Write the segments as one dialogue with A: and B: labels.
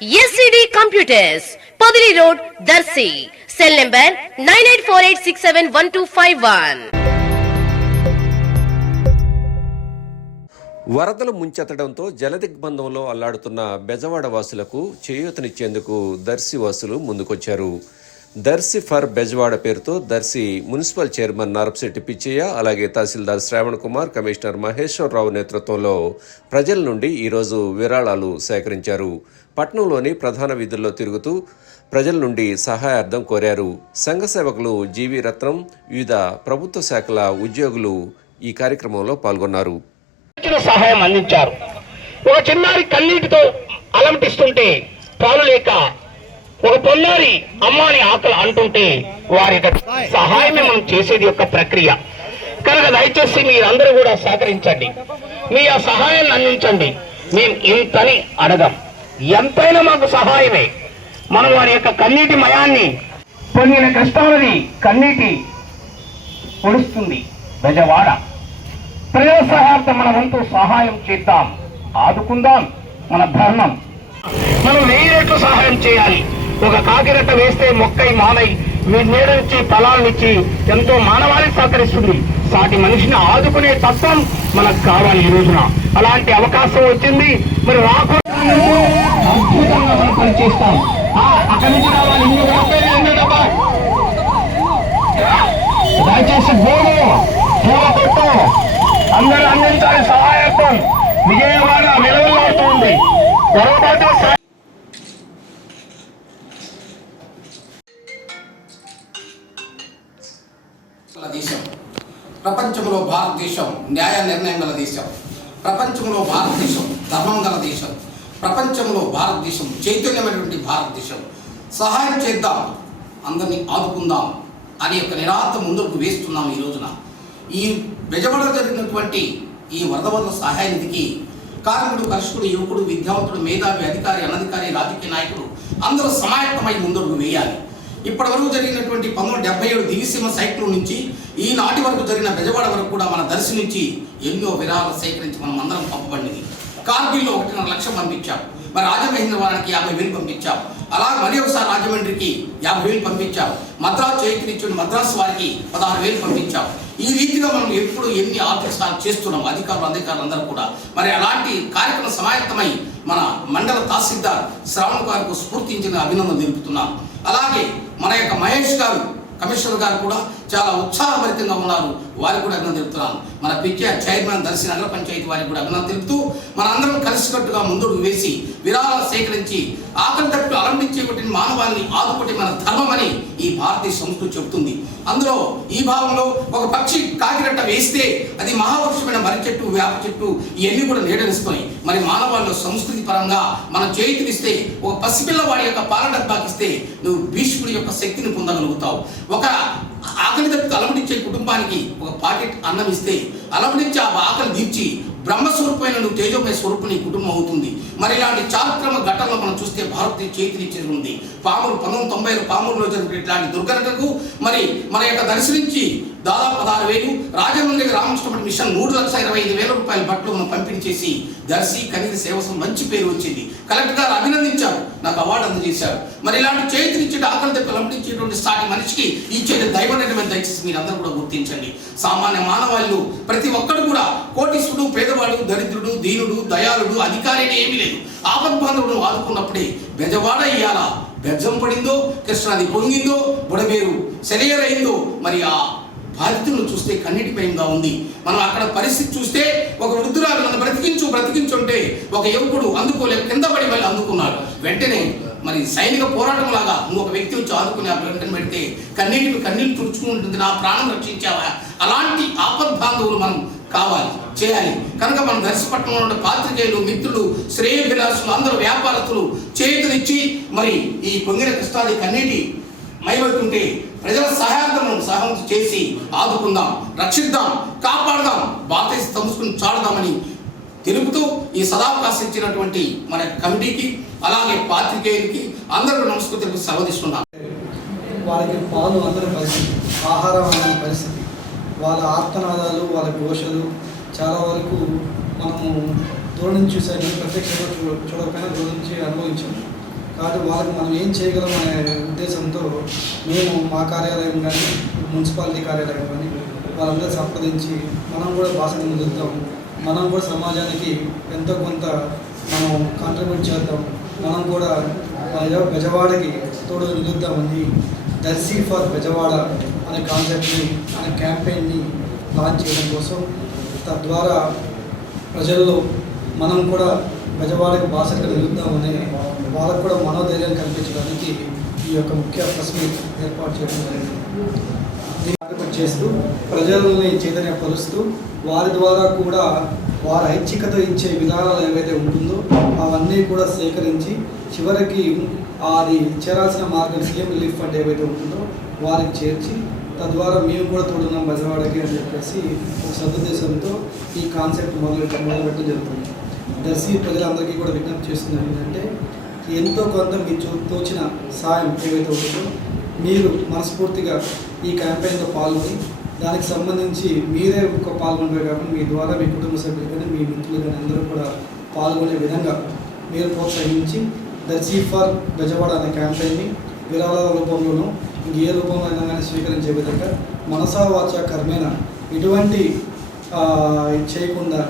A: SCD computers Podili road Darsi cell number nine eight four eight six seven one two five one
B: వరదలు ముంచెత్తడంతో జలదిగ్బంధంలో అల్లాడుతున్న బెజవాడ వాసులకు చేయూతనిచ్చేందుకు దర్శి వాసులు ముందుకొచ్చారు. Darsi for Bezawada పేరుతో దర్శి మున్సిపల్ చైర్మన్ నారపశెట్టి పిచ్చయ్య అలాగే తహసీల్దార్ శ్రావణ్ కుమార్ కమిషనర్ మహేశ్వరరావు నేతృత్వంలో ప్రజల నుండి ఈరోజు విరాళాలు సేకరించారు. పట్నంలోని ప్రధాన వీధుల్లో తిరుగుతూ ప్రజల నుండి సహాయార్థం కోరారు. సంఘ సేవకులు జీవి రత్నం వివిధ ప్రభుత్వ శాఖల ఉద్యోగులు ఈ కార్యక్రమంలో పాల్గొన్నారు.
C: సహాయం అందించారు. ఒక చిన్నారి కన్నీటితో అలమటిస్తుంటే పాలు లేక ఒక పొన్నారి అమ్మాని ఆకలి అంటుంటే వారి యొక్క సహాయమే మనం చేసేది యొక్క ప్రక్రియ. కనుక దయచేసి మీరందరూ కూడా సహకరించండి. మీ ఆ సహాయాన్ని అందించండి. మేము ఇంతని అడగం. ఎంతైనా మాకు సహాయమే. మనం వారి యొక్క కన్నీటి మయాన్ని పొందిన కష్టాలని కన్నీటి పొడుస్తుంది. బెజవాడ. ప్రజల సహాయార్థం మన వంతు సహాయం చేద్దాం. ఆదుకుందాం. మన ధర్మం. మనం వెయ్యి రెట్లు సహాయం చేయాలి? ఒక కాకిరెట్ట వేస్తే మొక్కై మానై నీడనిచ్చి ఫలాలనిచ్చి ఎంతో మానవాళి సహకరిస్తుంది సాటి మనిషిని ఆదుకునే తత్వం మనకు కావాలి ఈ రోజున. అలాంటి అవకాశం వచ్చింది మరి రాకుండా అద్భుతంగా మనం పనిచేస్తాం. అక్కడి నుంచి రావాలి. ఇన్ని రూపాయలు ఎన్ని డబ్బా. దయచేసి అందరూ అందించాలి సహాయత్వం. విజయవాడ వెలువలాడుతూ పొరపాటు
D: గల దేశం. ప్రపంచంలో భారతదేశం న్యాయ నిర్ణయం గల దేశం. ప్రపంచంలో భారతదేశం ధర్మం గల దేశం. ప్రపంచంలో భారతదేశం చైతన్యమైనటువంటి భారతదేశం. సహాయం చేద్దాం. అందరినీ ఆదుకుందాం అనే ఒక నిరాత ముందుకు వేస్తున్నాం ఈ రోజున. ఈ బెజవాడలో జరిగినటువంటి ఈ వరద వరద సహాయ నిధికి కార్మికుడు కర్షకుడు యువకుడు విద్యావంతుడు మేధావి అధికారి అనధికారి రాజకీయ నాయకుడు అందరూ సమాయత్తమై ముందడుగు వేయాలి. ఇప్పటి వరకు జరిగినటువంటి పంతొమ్మిది డెబ్బై ఏడు దివిసీమ సైక్లో నుంచి ఈనాటి వరకు జరిగిన బెజవాడ వరకు కూడా మన దర్శనించి ఎన్నో విరాళాలు సేకరించి మనం అందరం పంపబడింది కార్గిల్లో ఒకటిన్నర లక్షం పంపించాం. మరి రాజమహేంద్ర వారికి యాభై వేలు పంపించాం. అలా మరి ఒకసారి రాజమండ్రికి యాభై వేలు పంపించాం. మద్రాసు చేతినిచ్చిన మద్రాసు వారికి పదహారు వేలు పంపించాం. ఈ రీతిగా మనం ఎప్పుడు ఎన్ని ఆర్థిక సాయం చేస్తున్నాం? అధికారులు అధికారులు అందరూ కూడా. మరి అలాంటి కార్యక్రమం సమాయత్తమై మన మండల తహసీల్దార్ శ్రావణ్ గారికి స్ఫూర్తించిన అభినందన తెలుపుతున్నాం. అలాగే మన యొక్క మహేష్ గారు కమిషనర్ గారు కూడా చాలా ఉత్సాహభరితంగా ఉన్నారు. వారికి కూడా అభినందన తెలుపుతున్నాను. మన పిచ్చ చైర్మన్ దర్శి నగర పంచాయతీ వారికి కూడా అభినందన తెలుపుతూ మనందరం కలిసికట్టుగా ముందుకు వేసి విరాళాలు సేకరించి ఆకలి తట్టు అలంబించేటువంటి మానవాన్ని ఆదుకోటి మన ధర్మమని ఈ భారతీయ సంస్కృతి చెబుతుంది. అందులో ఈ భావంలో ఒక పక్షి కాకిరట్ట వేస్తే అది మహావృక్షమైన మర్రి చెట్టు వేప చెట్టు ఇవన్నీ కూడా నీడనిస్తాయి. మరి మానవాళ్ళు సంస్కృతి పరంగా మనం చేతినిస్తే ఒక పసిపిల్లవాడి యొక్క పాల డబ్బాకిస్తే నువ్వు భీష్ముడి యొక్క శక్తిని పొందగలుగుతావు. ఒక ఆకలి తప్పితే అలమటించే కుటుంబానికి ఒక పాకెట్ అన్నం ఇస్తే అలమటించి ఆ ఆకలి తీర్చి బ్రహ్మస్వరూపమైన నువ్వు తేజోమయ స్వరూపు నీ కుటుంబం అవుతుంది. మరి ఇలాంటి చారిత్రమ ఘటనలు మనం చూస్తే భారతీయ చేతినిచ్చేది ఉంది. పాములు పంతొమ్మిది తొంభై పాములలో జరిగిన ఇట్లాంటి దుర్ఘటనకు మరి మన యొక్క దర్శనించి దాదాపు పదహారు వేలు. రాజమండ్రి రామకృష్ణ మిషన్ మూడు లక్షల ఇరవై ఐదు వేల రూపాయల బట్టలు మనం పంపిణీ చేసి దర్శి కనీస సేవసం మంచి పేరు వచ్చింది. కలెక్టర్ గారు అభినందించారు. నాకు అవార్డు అందజేశారు. మరి ఇలాంటి చేతినిచ్చే ఆకలి తెప్పి లంపించేటువంటి సాటి మనిషికి ఇచ్చేది దైవ నిర్ణయం దయచేసి మీరు అందరూ కూడా గుర్తించండి. సామాన్య మానవాళ్ళు ప్రతి ఒక్కరు కూడా కోటీశ్వరుడు పేదవాడు దరిద్రుడు దీనుడు దయాళుడు అధికారి ఏమీ లేదు. ఆపద్బాంధవుడు ఆదుకున్నప్పుడే బెజవాడ ఇయ్యాలా. బెజ్జం పడిందో కృష్ణాది పొంగిందో బుడబేరు సెలయరైందో మరి ఆ బాధితులను చూస్తే కన్నీటి భయంగా ఉంది. మనం అక్కడ పరిస్థితి చూస్తే ఒక వృద్ధురాలు నన్ను బ్రతికించు బ్రతికించుంటే ఒక యువకుడు అందుకోలేక కింద పడి వెళ్ళి అందుకున్నాడు. వెంటనే మరి సైనిక పోరాటం లాగా ఇంకొక వ్యక్తి వచ్చి ఆదుకుని ఆ వెంటనే పెడితే కన్నీటికి కన్నీళ్ళు తుడుచుకుంటుంది నా ప్రాణం రక్షించావా? అలాంటి ఆపద్బాంధవులు మనం కావాలి చేయాలి. కనుక మనం దర్శపట్నంలో ఉన్న పాత్రికేయులు మిత్రులు శ్రేయభిలాసులు అందరూ వ్యాపారస్తులు చేతునిచ్చి మరి ఈ పొంగిన కృష్ణాది కన్నీటి మైవైతుంటే ప్రజల సహాయార్థం సహాయం చేసి ఆదుకుందాం రక్షిద్దాం కాపాడదాం బాధ్యత సంస్కృతిని చాడదామని తెలుపుతూ ఈ సదావకాశం ఇచ్చినటువంటి మన కమిటీకి అలాగే పాత్రికేయులకి అందరూ నమస్కృతులకు సెలవుదిస్తున్నాం
E: వాళ్ళకి పాలు అందరి పరిస్థితి ఆహారం అనే పరిస్థితి వాళ్ళ ఆర్తనాదాలు వాళ్ళ ఘోషలు చాలా వరకు మనము దూరం నుంచి చూసాము కానీ ప్రత్యక్షంగా చూడకపోయినా దూరం నుంచి అనుభవించాం కాబట్టి వాళ్ళకి మనం ఏం చేయగలం అనే ఉద్దేశంతో మేము మా కార్యాలయం కానీ మున్సిపాలిటీ కార్యాలయం కానీ వాళ్ళందరూ సంప్రదించి మనం కూడా భాషను ముందుతాం మనం కూడా సమాజానికి ఎంతో కొంత మనం కాంట్రిబ్యూట్ చేద్దాం. మనం కూడా బెజవాడకి తోడు నిలుద్దామని దర్శీ ఫర్ బెజవాడ అనే కాన్సెప్ట్ని అనే క్యాంపెయిన్ని లాంచ్ చేయడం కోసం తద్వారా ప్రజల్లో మనం కూడా బెజవాడకి భాషగా నిలుద్దామని వాళ్ళకు కూడా మనోధైర్యాన్ని కల్పించడానికి ఈ యొక్క ముఖ్య ప్రెస్ మీట్ ఏర్పాటు చేయడం జరిగింది. దీన్ని చేస్తూ ప్రజల్ని చైతన్యపరుస్తూ వారి ద్వారా కూడా వారి ఐచ్ఛికత ఇచ్చే విధానాలు ఏవైతే ఉంటుందో అవన్నీ కూడా సేకరించి చివరికి అది చేరాల్సిన మార్గం సీఎం రిలీఫ్ ఫండ్ ఏవైతే ఉంటుందో వారికి చేర్చి తద్వారా మేము కూడా తోడున్నాం బజవాడకి అని చెప్పేసి ఒక సదుద్దేశంతో ఈ కాన్సెప్ట్ మొదలు మొదలుపెట్టడం జరుగుతుంది. దర్శి ప్రజలందరికీ కూడా విజ్ఞప్తి చేస్తున్నారు ఏంటంటే ఎంతో కొంత మీ తోచిన సాయం ఏవైతే ఉంటుందో మీరు మనస్ఫూర్తిగా ఈ క్యాంపెయిన్లో పాల్గొని దానికి సంబంధించి మీరే ఒక పాల్గొనడే కాకుండా మీ ద్వారా మీ కుటుంబ సభ్యులు కానీ మీ మిత్రులు కానీ అందరూ కూడా పాల్గొనే విధంగా మీరు ప్రోత్సహించి దర్శి ఫర్ గజవాడ అనే క్యాంపెయిన్ని విరాళాల రూపంలోనూ ఇంక ఏ రూపంలో అయినా కానీ స్వీకరించే విధంగా మనసా వాచ కర్మేన ఇటువంటి ఇది చేయకుండా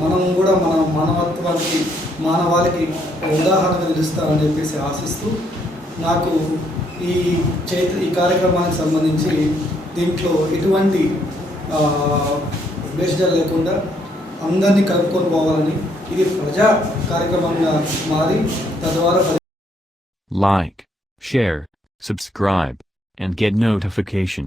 E: మనం కూడా మన మానవత్వానికి మానవాళికి ఉదాహరణ ఉదాహరణగా నిలుస్తామని చెప్పేసి ఆశిస్తూ నాకు ఈ చైత్ర ఈ కార్యక్రమానికి సంబంధించి దీంట్లో ఎటువంటి ఆ, భేషజాలు లేకుండా అందరినీ కలుపుకొని పోవాలని ఇది ప్రజా కార్యక్రమంగా మారి తద్వారా
F: like share subscribe and get notification